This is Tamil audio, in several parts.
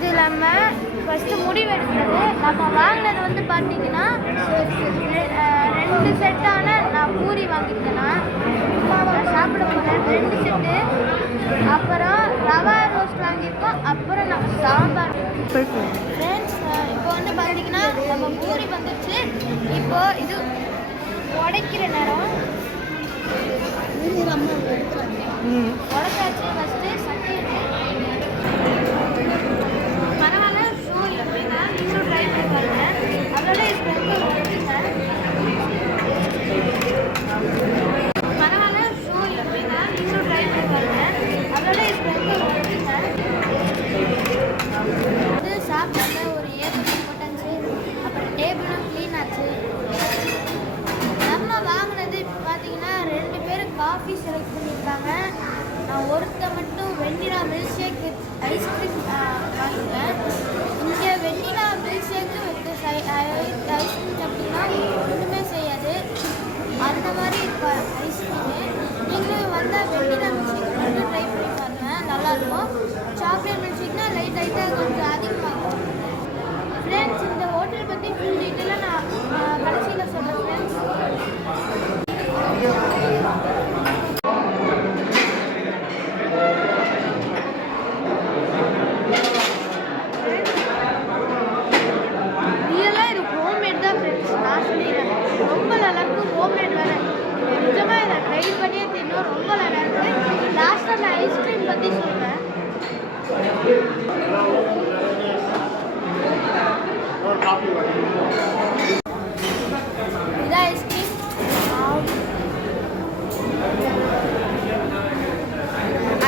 இது இல்லாமல் ஃபஸ்ட்டு முடிவு எடுத்தது நம்ம வாங்கினது வந்து பார்த்தீங்கன்னா 2 செட்டான நான் பூரி வாங்கிட்டேன்னா சாப்பிட போகிறேன் 2 செட்டு. அப்புறம் ரவா ரோஸ்ட் வாங்கியிருக்கோம். அப்புறம் நான் சாம்பார். ஃப்ரெண்ட்ஸ் இப்போ வந்து பார்த்தீங்கன்னா நம்ம பூரி வந்துச்சு. இப்போ இது உடைக்கிற நேரம். உடச்சாச்சு. ஃபஸ்ட்டு சட்டி பரவாயில்ல. ஷூ எப்படின்னா நீங்களும் ட்ரை பண்ணி பாருங்க. அதோட இப்போ பரவாயில்ல. ஷூ எப்படின்னா நீங்களும் ட்ரை பண்ணி பாருங்க. அதோட இப்போ வந்து சாப்பிட்டாங்க. ஒரு ஏபிள் போட்டாச்சு. அப்புறம் டேபிளும் க்ளீன் ஆச்சு. நம்ம வாங்கினது இப்போ பார்த்தீங்கன்னா 2 பேர் காஃபி செலக்ட் பண்ணியிருக்காங்க. நான் ஒருத்தர் மட்டும் வெண்ணிலா மில்க் ஷேக் வித் ஐஸ்கிரீம் வாங்கிட்டேன். இங்கே வெண்ணிலா மில்க் ஷேக்கு வித் ஐஸ்கிரீம் சாப்பிட்டீங்கன்னா ஒன்றுமே செய்யாது. அந்த மாதிரி இப்போ ஐஸ்கிரீமு நீங்களும் வந்தால் வெண்ணிலா மில்க் ஷேக் மட்டும் ட்ரை பண்ணி பாருங்கள். நல்லாயிருக்கும். சாக்லேட் மில்க் ஷேக்னா லைட்டாக கொஞ்சம் அதிகமாகும். ஃப்ரெண்ட்ஸ் இந்த ஹோட்டல் பற்றி ஃபுல் டீட்டெயிலாக நான் கடைசியில் சொல்கிறேன் ஃப்ரெண்ட்ஸ். ரியலாக இது ஹோம்மேட் தான் ஃப்ரெண்ட்ஸ். நான் சொல்லிடுறேன் ரொம்ப நல்லாயிருக்கும். ஹோம்மேட் வேறு நிஜமாக இதை ட்ரை பண்ணியே தின்னும். ரொம்ப நல்லாயிருக்கு. லாஸ்ட்டாக நான் ஐஸ்கிரீம் பற்றி சொல்கிறேன். இதான் ஐஸ்கிரீம்.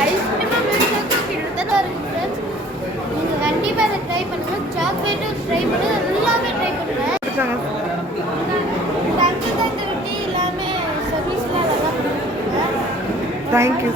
ஐஸ்கிரீமும் மில்க் கிட்டத்தட்ட இருக்குது ஃப்ரெண்ட்ஸ். நீங்கள் கண்டிப்பாக இதை ட்ரை பண்ணுங்கள். சாக்லேட்டும் ட்ரை பண்ணுங்கள். எல்லாமே ட்ரை பண்ணுங்கள். இந்த அங்கிள் தான் இந்த டீ எல்லாமே சர்வீஸ்லாம் நல்லா பண்ணுவாங்க. தேங்க்யூ.